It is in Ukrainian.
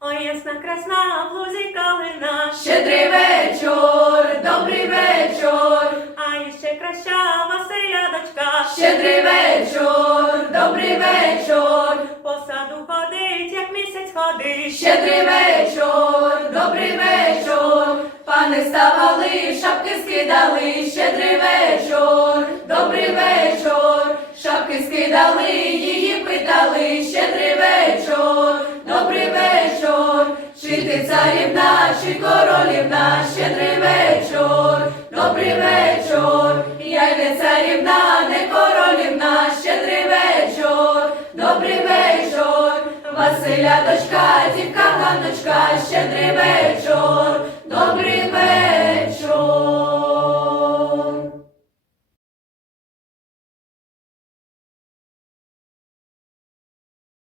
Ой, ясна красна, лузі калина, Щедрий вечір, добрий вечір, а іще краща Василя дочка. щедрий вечір, добрий вечір, По саду ходить, як місяць ходить. щедрий вечір, добрий вечір, пани ставали, шапки скидали, щедрий вечір, добрий вечір, шапки скидали, її питали, щедрий вечір, ти царівна, чи королівна, щедрий вечор, добрий вечор, я й не царівна, не королівна, щедрий вечор, добрий вечор, Василя дочка, дівка ганочка, щедрий